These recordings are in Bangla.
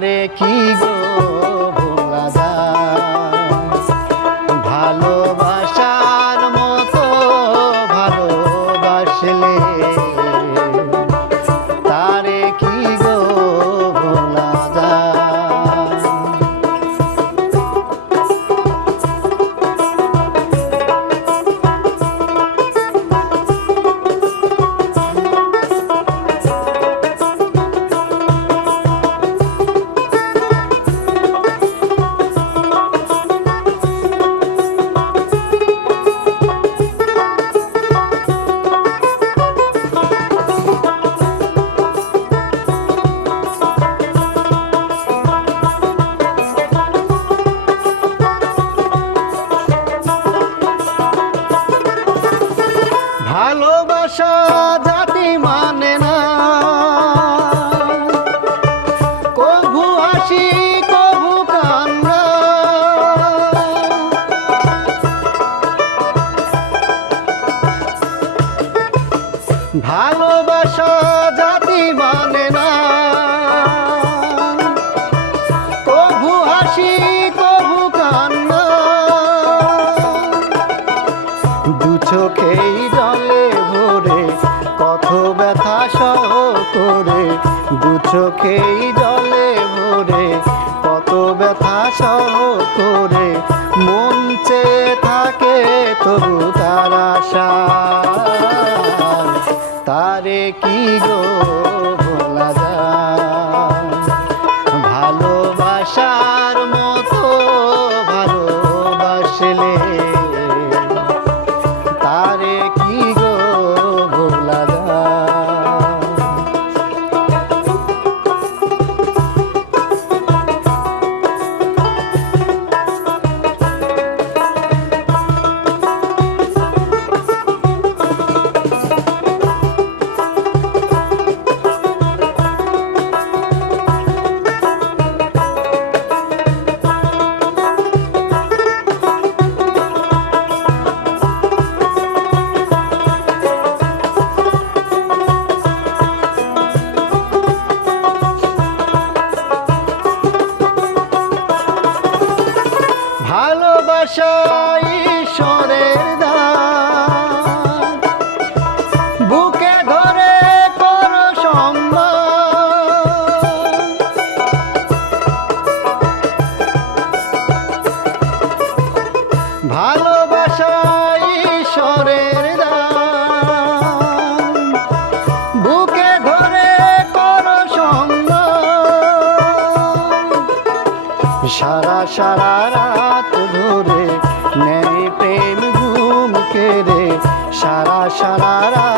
তারে কি গো? চোখেই জলে ভরে, কত ব্যথা সহ করে, দু চোখেই জলে ভরে, কত ব্যথা সহ করে, মন চেয়ে থাকে তবু তার আশা। তারে কি বুকে ধরে সারা সারা রাত ধরে নেই প্রেম ঘুম কেড়ে। সারা সারা রাত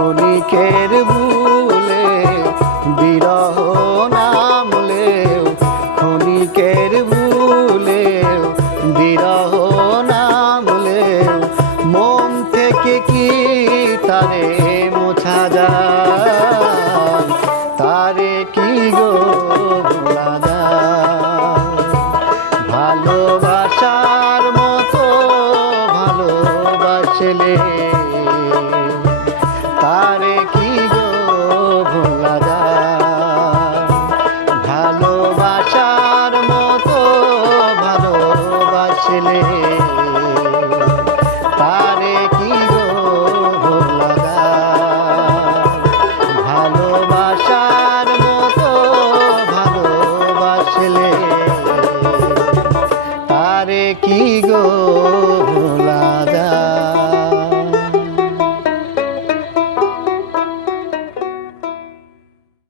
ক্ষণিকের ভু কি গো যায়